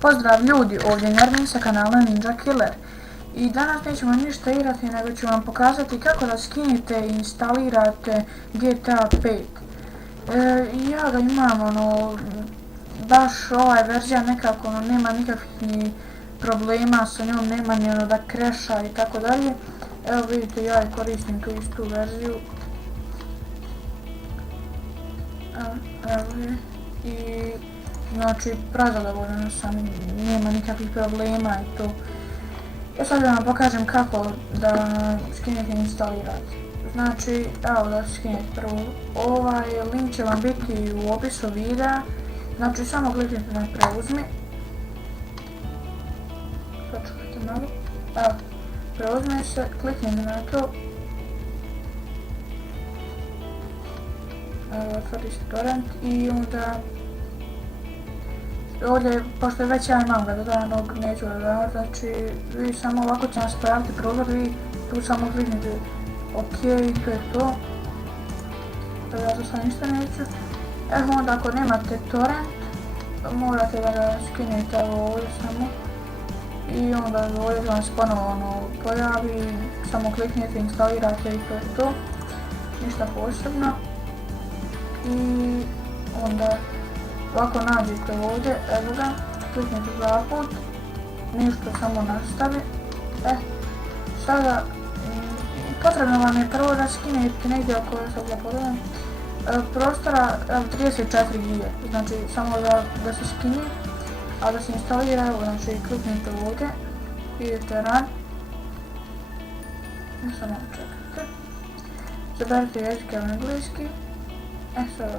Pozdrav ljudi, ovdje je Nermin sa kanala Ninja Killer i danas nećemo ništa igrati, nego ću vam pokazati kako da skinete i instalirate GTA 5. Ja ga imam, baš ovaj verzija nekako, nema nikakvih ni problema sa njom, nema ni da kreša i tako dalje. Evo vidite, ja koristim tu istu verziju. Evo je. I znači, prezadovoljna sam, nema nikakvih problema i to. Ja sad vam pokažem kako da skinete i instalirate. Znači, evo da skinete prvo. Ovaj link će vam biti u opisu videa. Znači, samo kliknite na preuzmi. Sačekajte malo. Evo, preuzme se, kliknite na to. Evo, otvori se torrent i onda ovdje, pošto već ja imam ga dodanog, neću ga dodavati, znači vi samo ovako će nas pojaviti prozor, vi tu samo kliknite OK i to je to. Ja to sad ništa neću. Onda ako nemate torrent, morate da ga skinete ovdje samo. I onda ovdje vam se ponovno pojavi, samo kliknete, instalirate i to je to. Ništa posebno. I onda ovako nađete ovdje, evo ga, kliknite dva put, ništa, samo nastavi. Sada potrebno vam je prvo da skinete negdje oko, sad da pogledam, prostora 34 GB, znači samo da se skine, a da se instalira, evo, znači kliknite ovdje, idete run, i samo čekajte, zaberite jezike u engleski, sada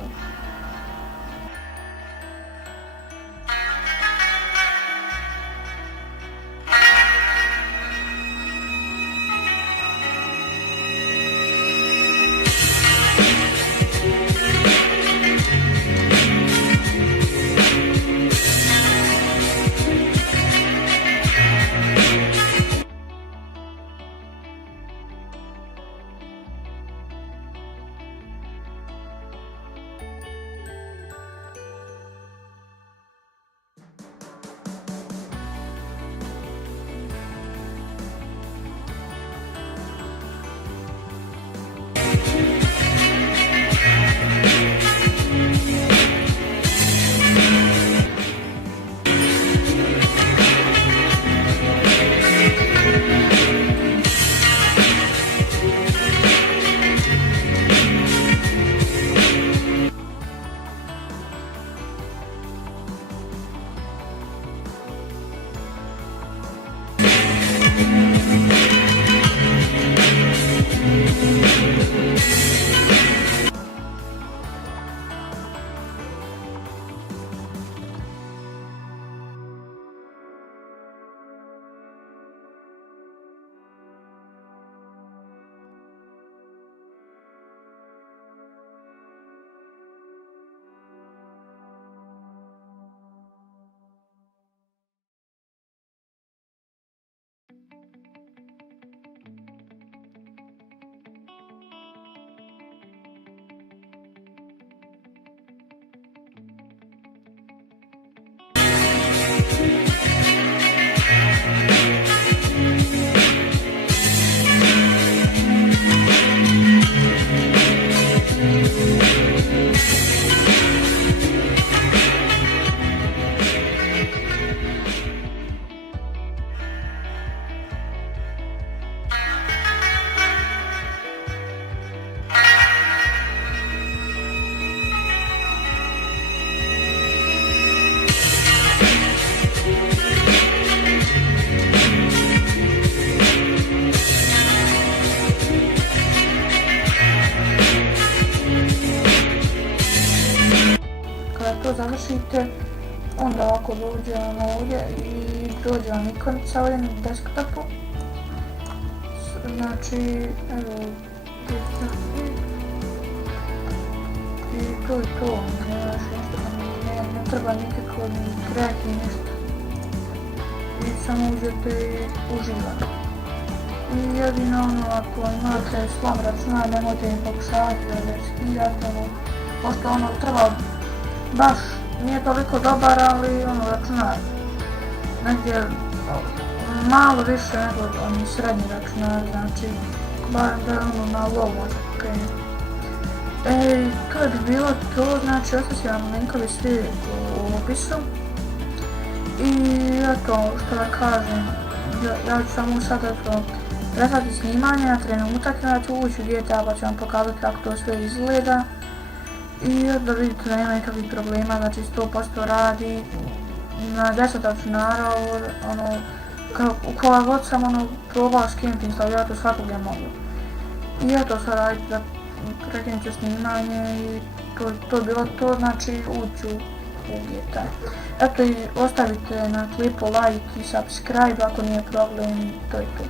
to završite, onda ovako dođe vam ovdje i dođe vam ikonica ovdje na desktopu. Znači, evo, i to je to, ne treba nikako ni krajati ništa. I samo uzete i uživate. I jedino ako imate slab računar, nemojte im pokušavati da skidate, pošto treba baš, nije toliko dobar, ali računar negdje malo više nego oni srednji računar, znači barem da je na low možda pokrenje. To bi bilo to, znači ostavit vam linkovi svi u opisu. I eto, što da kažem, ja ću samo sad prestati snimanje na trenutak, ja ću ući u GTA pa ću vam pokazati kako to sve izgleda. I da vidite da nema nikakvih problema, znači 100% radi na 10 računara, koja god sam probao skinuti instalirati u svakog je mogu. I eto sad radite da prekinut ću snimanje i to je bilo to, znači ući u GTA. Eto i ostavite na klipu like i subscribe ako nije problem, to je to.